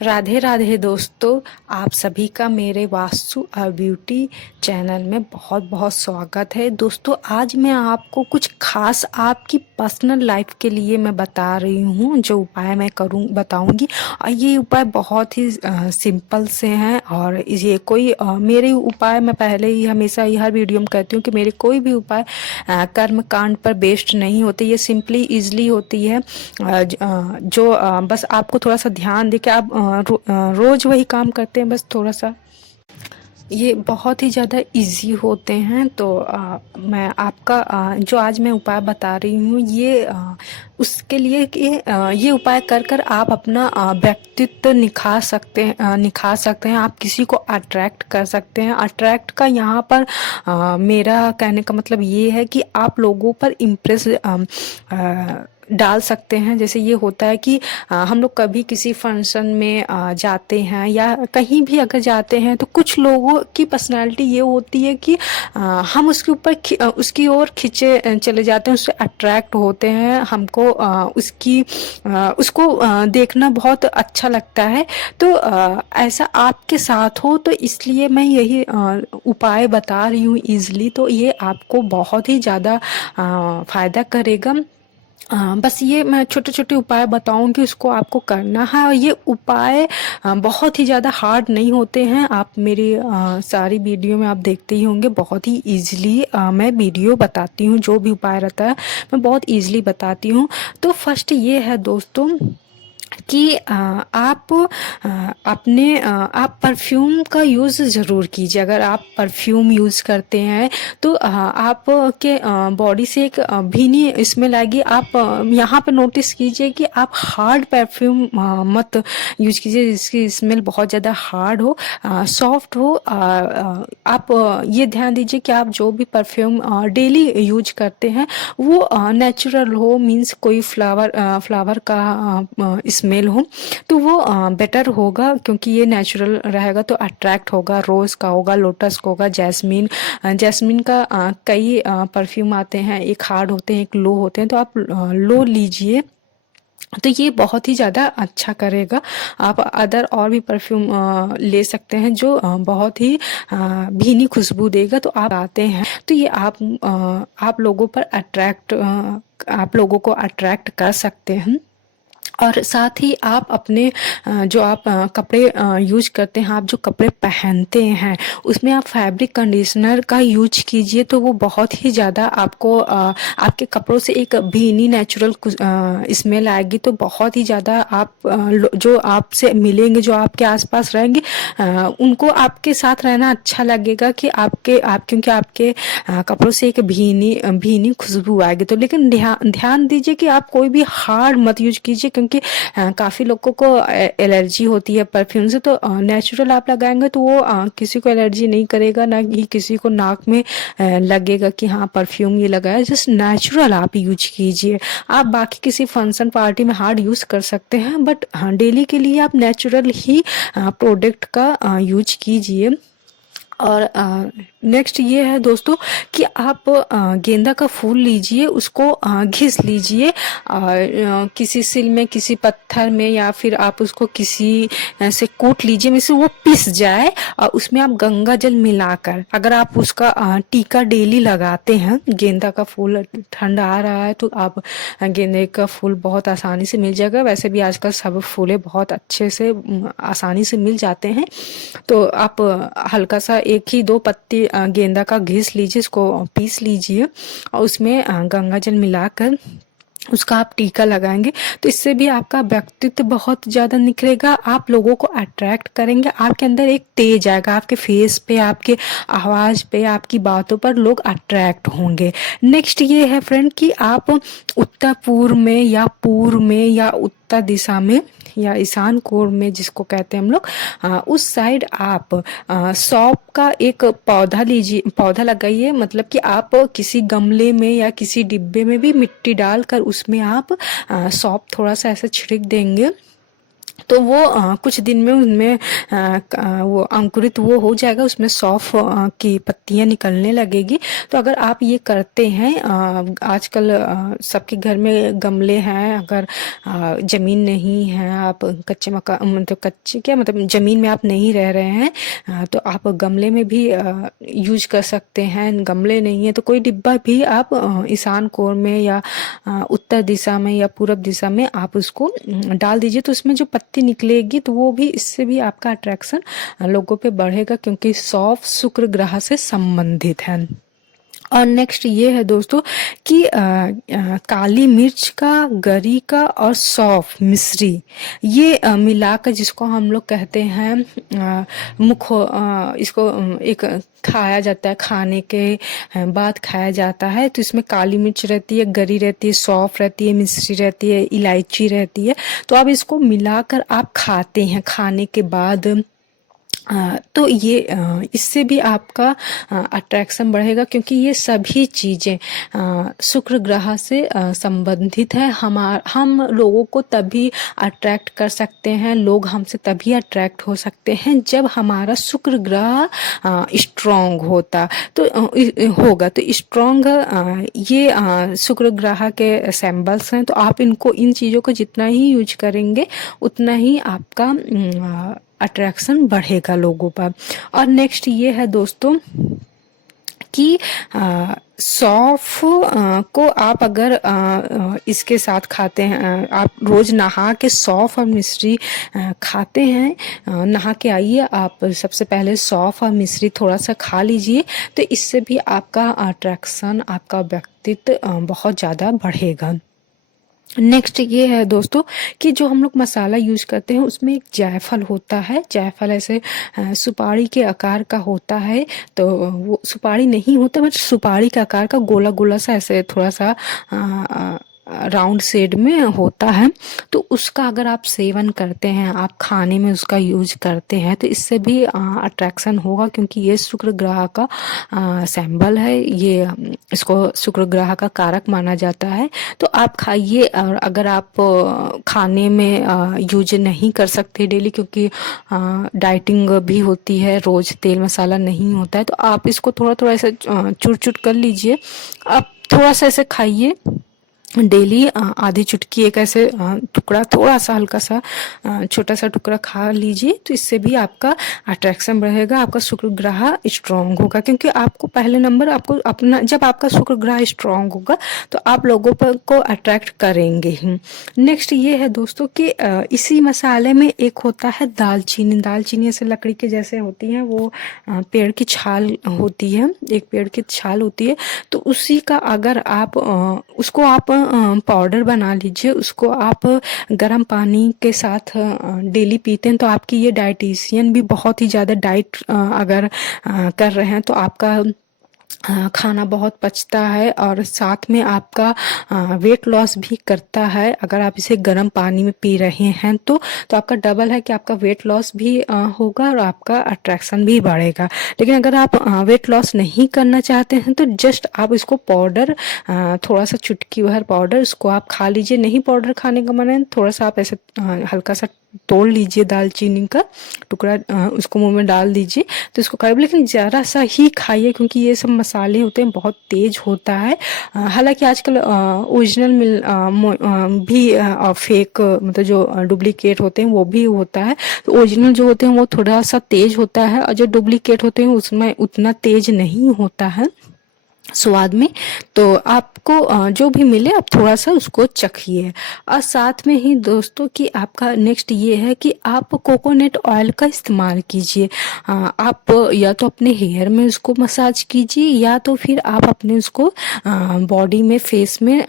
राधे राधे दोस्तों, आप सभी का मेरे वास्तु और ब्यूटी चैनल में बहुत बहुत स्वागत है। दोस्तों, आज मैं आपको कुछ खास आपकी पर्सनल लाइफ के लिए मैं बता रही हूँ, जो उपाय मैं बताऊँगी। और ये उपाय बहुत ही सिंपल से हैं। और ये कोई मेरे उपाय मैं पहले ही हमेशा ही हर वीडियो में कहती हूँ कि मेरे कोई भी उपाय कर्म कांड पर बेस्ड नहीं होते। ये सिंपली ईजिली होती है, जो बस आपको थोड़ा सा ध्यान दे के आप रोज वही काम करते हैं, बस थोड़ा सा ये बहुत ही ज़्यादा इजी होते हैं। तो मैं आपका जो आज मैं उपाय बता रही हूँ, ये उसके लिए कि ये उपाय कर कर आप अपना व्यक्तित्व निखार सकते हैं। आप किसी को अट्रैक्ट कर सकते हैं। अट्रैक्ट का यहाँ पर मेरा कहने का मतलब ये है कि आप लोगों पर इम्प्रेस डाल सकते हैं। जैसे ये होता है कि हम लोग कभी किसी फंक्शन में जाते हैं या कहीं भी अगर जाते हैं, तो कुछ लोगों की पर्सनालिटी ये होती है कि हम उसके ऊपर उसकी ओर खींचे चले जाते हैं, उससे अट्रैक्ट होते हैं। हमको उसको देखना बहुत अच्छा लगता है। तो ऐसा आपके साथ हो, तो इसलिए मैं यही उपाय बता रही हूँ ईजिली। तो ये आपको बहुत ही ज़्यादा फ़ायदा करेगा। बस ये मैं छोटे छोटे उपाय बताऊंगी, उसको आपको करना है। और ये उपाय बहुत ही ज़्यादा हार्ड नहीं होते हैं। आप मेरी सारी वीडियो में आप देखते ही होंगे, बहुत ही इजीली मैं वीडियो बताती हूँ। जो भी उपाय रहता है मैं बहुत इजीली बताती हूँ। तो फर्स्ट ये है दोस्तों कि आप परफ्यूम का यूज़ ज़रूर कीजिए। अगर आप परफ्यूम यूज़ करते हैं तो आप के बॉडी से एक भीनी स्मेल आएगी। आप यहाँ पे नोटिस कीजिए कि आप हार्ड परफ्यूम मत यूज कीजिए, जिसकी स्मेल बहुत ज़्यादा हार्ड हो, सॉफ्ट हो। आप ये ध्यान दीजिए कि आप जो भी परफ्यूम डेली यूज करते हैं वो नेचुरल हो, मीन्स कोई फ्लावर का स्मेल हो, तो वो बेटर होगा, क्योंकि ये नेचुरल रहेगा तो अट्रैक्ट होगा। रोज़ का होगा, लोटस का होगा, जैस्मीन का कई परफ्यूम आते हैं, एक हार्ड होते हैं, एक लो होते हैं। तो आप लो लीजिए, तो ये बहुत ही ज़्यादा अच्छा करेगा। आप अदर और भी परफ्यूम ले सकते हैं जो बहुत ही भीनी खुशबू देगा। तो आप आते हैं तो ये आप लोगों पर आप लोगों को अट्रैक्ट कर सकते हैं। और साथ ही आप अपने जो आप कपड़े यूज करते हैं, आप जो कपड़े पहनते हैं, उसमें आप फैब्रिक कंडीशनर का यूज कीजिए। तो वो बहुत ही ज़्यादा आपको आपके कपड़ों से एक भीनी नेचुरल स्मेल आएगी। तो बहुत ही ज़्यादा आप जो आपसे मिलेंगे, जो आपके आसपास रहेंगे, उनको आपके साथ रहना अच्छा लगेगा कि क्योंकि आपके कपड़ों से एक भीनी भीनी खुशबू आएगी। तो लेकिन ध्यान दीजिए कि आप कोई भी हार्ड मत यूज कीजिए, क्योंकि काफ़ी लोगों को एलर्जी होती है परफ्यूम से। तो नेचुरल आप लगाएंगे तो वो किसी को एलर्जी नहीं करेगा, ना ही किसी को नाक में लगेगा कि हाँ परफ्यूम ये लगाया। जस्ट नेचुरल आप यूज कीजिए। आप बाकी किसी फंक्शन पार्टी में हार्ड यूज कर सकते हैं, बट डेली के लिए आप नेचुरल ही प्रोडक्ट का यूज कीजिए। और नेक्स्ट ये है दोस्तों कि आप गेंदा का फूल लीजिए, उसको घिस लीजिए और किसी सिल में, किसी पत्थर में, या फिर आप उसको किसी से कूट लीजिए, में से वो पिस जाए। और उसमें आप गंगा जल मिलाकर, अगर आप उसका टीका डेली लगाते हैं, गेंदा का फूल ठंड आ रहा है तो आप गेंदे का फूल बहुत आसानी से मिल जाएगा। वैसे भी आजकल सब फूलें बहुत अच्छे से आसानी से मिल जाते हैं। तो आप हल्का सा एक ही दो पत्ती गेंदा का घिस लीजिए, इसको पीस लीजिए और उसमें गंगा जल मिलाकर उसका आप टीका लगाएंगे। तो इससे भी आपका व्यक्तित्व बहुत ज़्यादा निखरेगा। आप लोगों को अट्रैक्ट करेंगे। आपके अंदर एक तेज आएगा, आपके फेस पे, आपके आवाज़ पे, आपकी बातों पर लोग अट्रैक्ट होंगे। नेक्स्ट ये है फ्रेंड कि आप उत्तर पूर्व में या पूर्व में या उत्तर दिशा में या ईशान कोण में, जिसको कहते हैं हम लोग, उस साइड आप सौंफ का एक पौधा लगाइए। मतलब कि आप किसी गमले में या किसी डिब्बे में भी मिट्टी डालकर उसमें आप सौंफ थोड़ा सा ऐसे छिड़क देंगे, तो वो कुछ दिन में उनमें वो अंकुरित वो हो जाएगा, उसमें सौंफ की पत्तियां निकलने लगेगी। तो अगर आप ये करते हैं, आजकल सबके घर में गमले हैं, अगर ज़मीन नहीं है, आप कच्चे मकान मतलब कच्चे क्या मतलब ज़मीन में आप नहीं रह रहे हैं, तो आप गमले में भी यूज कर सकते हैं। गमले नहीं है तो कोई डिब्बा भी आप ईशान कोण में या उत्तर दिशा में या पूरब दिशा में आप उसको डाल दीजिए, तो उसमें जो पत्ती निकलेगी तो वो भी, इससे भी आपका अट्रैक्शन लोगों पे बढ़ेगा, क्योंकि सौंफ शुक्र ग्रह से संबंधित है। और नेक्स्ट ये है दोस्तों कि काली मिर्च का, गरी का और सौंफ मिश्री, ये मिलाकर जिसको हम लोग कहते हैं इसको एक खाया जाता है, खाने के बाद खाया जाता है। तो इसमें काली मिर्च रहती है, गरी रहती है, सौंफ रहती है, मिश्री रहती है, इलायची रहती है। तो आप इसको मिलाकर आप खाते हैं खाने के बाद, तो ये इससे भी आपका अट्रैक्शन बढ़ेगा, क्योंकि ये सभी चीज़ें शुक्र ग्रह से संबंधित है। हम लोगों को तभी अट्रैक्ट कर सकते हैं, लोग हमसे तभी अट्रैक्ट हो सकते हैं जब हमारा शुक्र ग्रह स्ट्रॉन्ग होता तो होगा। तो स्ट्रॉन्ग ये शुक्र ग्रह के सिंबल्स हैं, तो आप इनको, इन चीज़ों को जितना ही यूज करेंगे उतना ही आपका अट्रैक्शन बढ़ेगा लोगों पर। और नेक्स्ट ये है दोस्तों कि सौंफ को आप अगर इसके साथ खाते हैं, आप रोज़ नहा के सौंफ और मिश्री खाते हैं, नहा के आइए आप, सबसे पहले सौंफ और मिश्री थोड़ा सा खा लीजिए, तो इससे भी आपका अट्रैक्शन, आपका व्यक्तित्व बहुत ज़्यादा बढ़ेगा। नेक्स्ट ये है दोस्तों कि जो हम लोग मसाला यूज करते हैं उसमें एक जायफल होता है। जायफल ऐसे सुपारी के आकार का होता है, तो वो सुपारी नहीं होता बट सुपारी के आकार का गोला गोला सा, ऐसे थोड़ा सा राउंड शेड में होता है। तो उसका अगर आप सेवन करते हैं, आप खाने में उसका यूज करते हैं, तो इससे भी अट्रैक्शन होगा, क्योंकि ये शुक्र ग्रह का सिंबल है, ये इसको शुक्र ग्रह का कारक माना जाता है। तो आप खाइए। और अगर आप खाने में यूज नहीं कर सकते डेली, क्योंकि डाइटिंग भी होती है, रोज तेल मसाला नहीं होता है, तो आप इसको थोड़ा थोड़ा ऐसे चुट चुट कर लीजिए। आप थोड़ा सा ऐसे खाइए डेली, आधी चुटकी एक ऐसे टुकड़ा, थोड़ा सा हल्का सा छोटा सा टुकड़ा खा लीजिए, तो इससे भी आपका अट्रैक्शन बढ़ेगा, आपका शुक्र ग्रह स्ट्रांग होगा। क्योंकि आपको पहले नंबर, आपको अपना, जब आपका शुक्र ग्रह स्ट्रांग होगा तो आप लोगों पर को अट्रैक्ट करेंगे ही। नेक्स्ट ये है दोस्तों कि इसी मसाले में एक होता है दालचीनी। दालचीनी ऐसे लकड़ी के जैसे होती हैं, वो पेड़ की छाल होती है, एक पेड़ की छाल होती है। तो उसी का अगर आप उसको आप पाउडर बना लीजिए, उसको आप गर्म पानी के साथ डेली पीते हैं, तो आपकी ये डाइटिशियन भी बहुत ही ज़्यादा डाइट अगर कर रहे हैं तो आपका खाना बहुत पचता है, और साथ में आपका वेट लॉस भी करता है। अगर आप इसे गर्म पानी में पी रहे हैं तो आपका डबल है कि आपका वेट लॉस भी होगा और आपका अट्रैक्शन भी बढ़ेगा। लेकिन अगर आप वेट लॉस नहीं करना चाहते हैं तो जस्ट आप इसको पाउडर, थोड़ा सा चुटकी भर पाउडर, इसको आप खा लीजिए। नहीं पाउडर खाने का मन है, थोड़ा सा आप ऐसे हल्का सा तोड़ लीजिए दालचीनी का टुकड़ा, उसको मुंह में डाल दीजिए, तो इसको खाइए, लेकिन ज़रा सा ही खाइए, क्योंकि ये सब मसाले होते हैं, बहुत तेज होता है। हालांकि आजकल ओरिजिनल भी फेक, मतलब जो डुप्लीकेट होते हैं वो भी होता है। तो ओरिजिनल जो होते हैं वो थोड़ा सा तेज होता है, और जो डुप्लीकेट होते हैं उसमें उतना तेज नहीं होता है स्वाद में। तो आपको जो भी मिले आप थोड़ा सा उसको चखिए। और साथ में ही दोस्तों कि आपका नेक्स्ट ये है कि आप कोकोनट ऑयल का इस्तेमाल कीजिए। आप या तो अपने हेयर में उसको मसाज कीजिए, या तो फिर आप अपने उसको बॉडी में, फेस में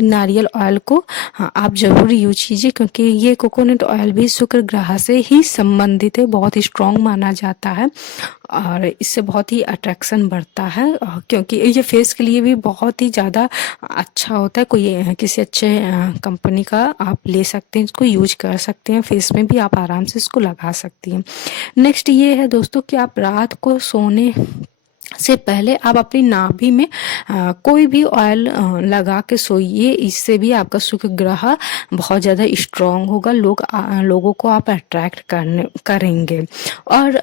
नारियल ऑयल को आप ज़रूर यूज कीजिए, क्योंकि ये कोकोनट ऑयल भी शुक्र ग्रह से ही संबंधित है, बहुत ही स्ट्रॉन्ग माना जाता है, और इससे बहुत ही अट्रैक्शन बढ़ता है, क्योंकि ये फेस के लिए भी बहुत ही ज़्यादा अच्छा होता है। कोई किसी अच्छे कंपनी का आप ले सकते हैं, इसको यूज कर सकते हैं, फेस में भी आप आराम से इसको लगा सकती हैं। नेक्स्ट ये है दोस्तों कि आप रात को सोने से पहले आप अपनी नाभि में कोई भी ऑयल लगा के सोइए। इससे भी आपका शुक्र ग्रह बहुत ज़्यादा स्ट्रांग होगा, लोगों को आप अट्रैक्ट करेंगे। और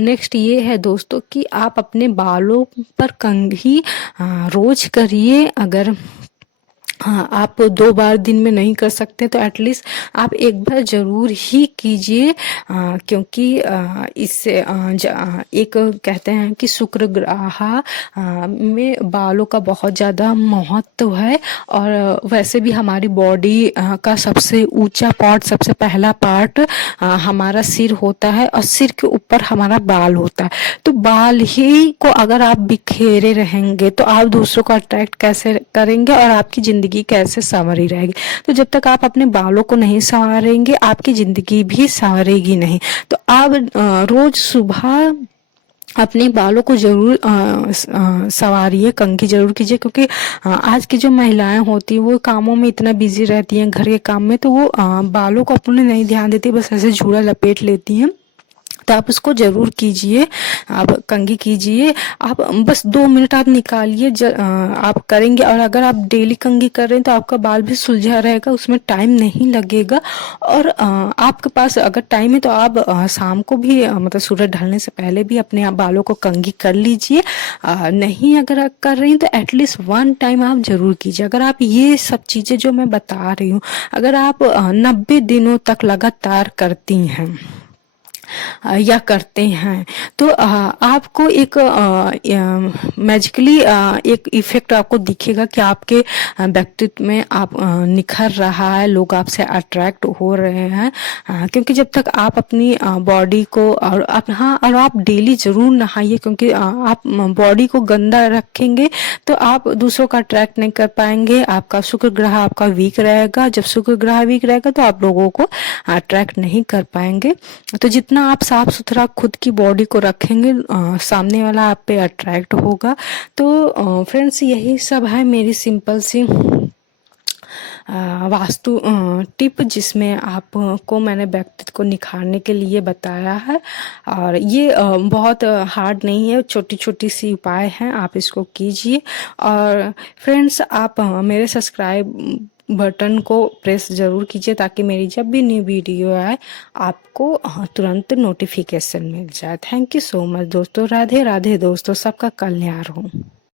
नेक्स्ट ये है दोस्तों कि आप अपने बालों पर कंघी रोज करिए। अगर हाँ, आप 2 बार दिन में नहीं कर सकते तो एटलीस्ट आप एक बार ज़रूर ही कीजिए, क्योंकि इससे एक कहते हैं कि शुक्र ग्रह में बालों का बहुत ज़्यादा महत्व है। और वैसे भी हमारी बॉडी का सबसे ऊंचा पार्ट, सबसे पहला पार्ट हमारा सिर होता है, और सिर के ऊपर हमारा बाल होता है। तो बाल ही को अगर आप बिखेरे रहेंगे तो आप दूसरों को अट्रैक्ट कैसे करेंगे और आपकी ज़िंदगी कैसे संवरी रहेगी। तो जब तक आप अपने बालों को नहीं संवारेंगे, आपकी ज़िंदगी भी संवरेगी नहीं। तो आप रोज़ सुबह अपने बालों को ज़रूर संवारिए, कंघी ज़रूर कीजिए, क्योंकि आज की जो महिलाएं होती हैं वो कामों में इतना बिजी रहती हैं, घर के काम में, तो वो बालों को अपने नहीं ध्यान देती, बस ऐसे झूला लपेट लेती हैं। तो आप उसको ज़रूर कीजिए, आप कंघी कीजिए। आप बस 2 मिनट आप निकालिए, आप करेंगे। और अगर आप डेली कंघी कर रहे हैं तो आपका बाल भी सुलझा रहेगा, उसमें टाइम नहीं लगेगा। और आपके पास अगर टाइम है तो आप शाम को भी मतलब सूरज ढलने से पहले भी अपने आप बालों को कंघी कर लीजिए। नहीं अगर आप कर रही हैं तो एटलीस्ट 1 टाइम आप ज़रूर कीजिए। अगर आप ये सब चीज़ें जो मैं बता रही हूँ, अगर आप 90 दिनों तक लगातार करती हैं या करते हैं, तो आपको एक मैजिकली एक इफेक्ट आपको दिखेगा कि आपके व्यक्तित्व में आप निखर रहा है, लोग आपसे अट्रैक्ट हो रहे हैं। क्योंकि जब तक आप अपनी बॉडी को और आप डेली ज़रूर नहाइए, क्योंकि आप बॉडी को गंदा रखेंगे तो आप दूसरों का अट्रैक्ट नहीं कर पाएंगे। आपका शुक्र ग्रह आपका वीक रहेगा। जब शुक्र ग्रह वीक रहेगा तो आप लोगों को अट्रैक्ट नहीं कर पाएंगे। तो जितना आप साफ सुथरा खुद की बॉडी को रखेंगे, सामने वाला आप पे अट्रैक्ट होगा। तो फ्रेंड्स, यही सब है मेरी सिंपल सी वास्तु टिप, जिसमें आपको मैंने व्यक्तित्व को निखारने के लिए बताया है। और ये बहुत हार्ड नहीं है, छोटी छोटी सी उपाय हैं, आप इसको कीजिए। और फ्रेंड्स, आप मेरे सब्सक्राइब बटन को प्रेस ज़रूर कीजिए, ताकि मेरी जब भी न्यू वीडियो आए आपको तुरंत नोटिफिकेशन मिल जाए। थैंक यू सो मच दोस्तों। राधे राधे दोस्तों, सबका कल्याण हो।